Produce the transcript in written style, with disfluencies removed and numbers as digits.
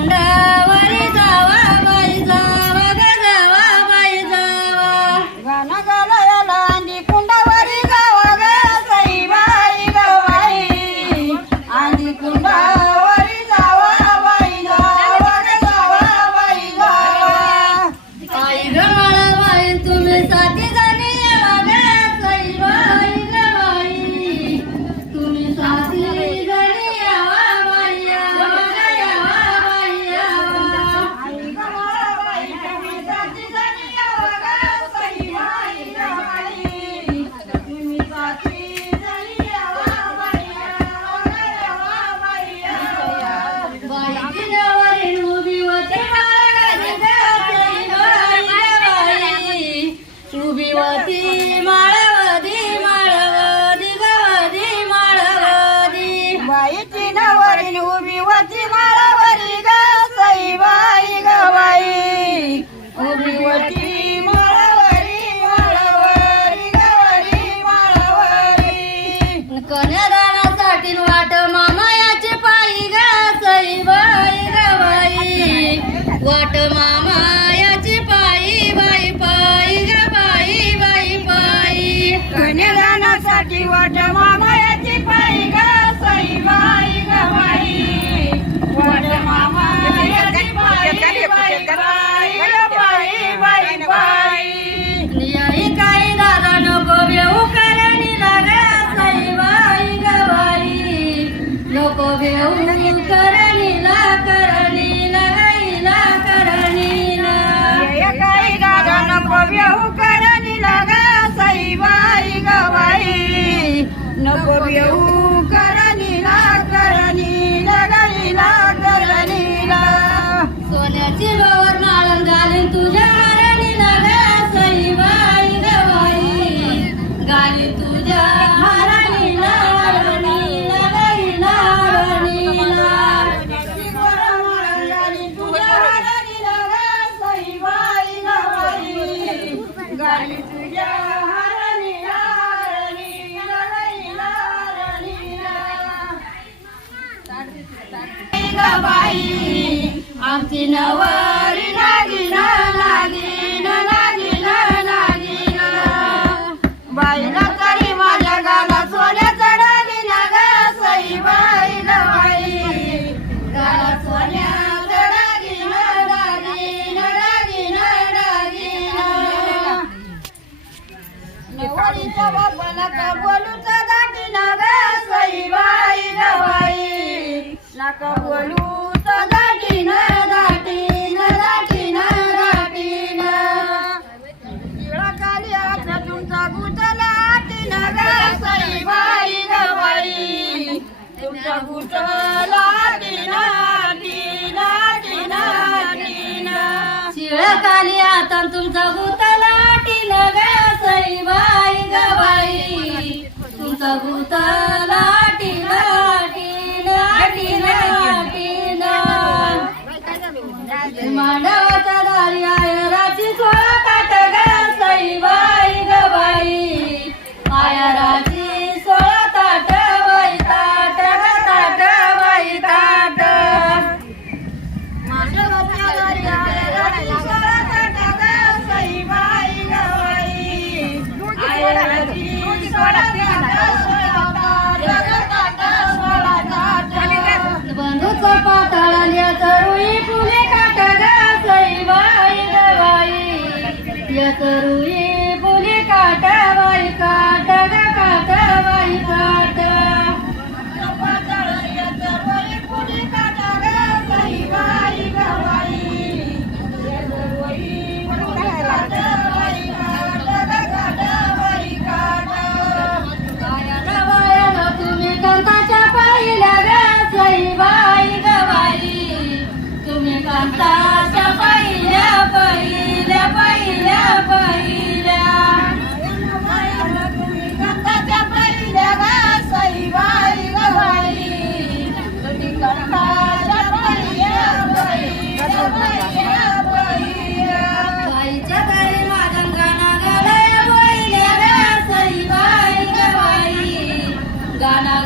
कुंडावरी जावा बाई जावा ग जावा बाई जावा गाणं गालायला आंधी कुंडावरी गावा ग सई बाई ग बाई आंधी कुंडावरी जावा बाई जावा ग जावा बाई जावा आई ग बाई तुम्ही साथी जणी यावा ग सई बाई ग बाई तुम्ही साथी जणी यावा बाई यावा ग यावा बाई यावा आई ग बाई तुम्ही साथी जणी यावा ग सई बाई ग बाई तुम्ही साथी जणी यावा बाई यावा ग यावा बाई यावा बाई जिल्यावरील उभी होती माळवदी ग सई बाई ग बाई उभी होती माळवदी माळवदी गवदी माळवदी बाईची नवरी उभी होती माळावरी ग सई बाई ग बाई उभी होती माळावरी माळावरी गवरी माळावरी कन्यादानासाठी वाट मामायाची पायी ग सई बाई ग बाई वाट मामायाची पायी बाई पायी ग बाई बाई पायी कन्यादानासाठी वाट मामायाची पायी ग सई बाई ग बाई वाट मामायाची पायी बाई बाई ग बाई बाई बाई नियाई काही दादा नको बेऊ करणी लाग सई बाई ग बाई नको बेऊ करणीला करणीला गाईला करणीला काही दादा नको बेहू करणीला ग सई बाई ग बाई नको बेहू करणीला करणीला गलीला करणीला सोन्याची लोवर माळण घालीन तुझ्या हरणीला ग सई बाई ग बाई घालीन तुझ्या हरणीला हरणीला गाईला हरणीला तुझ्या हरणीला ग सई बाई ग बाई गाली तुझ्या हरणीला हरणीला गलीला हरणीला ग बाई आमची नवारी नागिन नागिन नागिन नागिन बाईला तरी माझ्या गाला सोन्याचा दागिना ग सई बाई ग बाई गाला सोन्याचा दागिना दागिना दागिना दागिना नवरीच्या बापाला का बोलूचा दागिना ग सई बाई ग बाई नका बोलूचा दागिना दागिना दागिना दागिना काली आता तुमचा गुटला टिना ग सई बाई ग बाई तुमचा गुटला टिना टिना टिना टिना शिळकाली आता तुमचा गुतला टिन ग सई बाई ग बाई तुमचा गुतला टिन टिन टिन टिन मांडवाच्या दारी आयराची सोळा काट ग सई बाई ग बाई आयराची सोळा ताट बाई ताट ग ताट बाई ताट मांडवाच्या दारी आयराची सोळा ताट ग सई बाई ग बाई आयराची सोळा ताट सोळा ताट बंधूचं पाताळाल्या तरुई फुले काट ग सई बाई ग बाई या तरुई फुले काट बाई काट ग काट बाई काट गायन तुम्ही कांताच्या पाहिल्या ग सई बाई ग बाई तुम्ही कांताच्या पाहिल्या पहिल्या पहिल्या पहिल्या कांताच्या पहिल्या ग सई बाई ग बाई तुम्ही कांताच्या पहिल्या पहिल्या पहिल्या पहिल्या बाईच्या घरी माझ्या गाणं गालय बोलल्या ग सई बाई ग बाई गाणं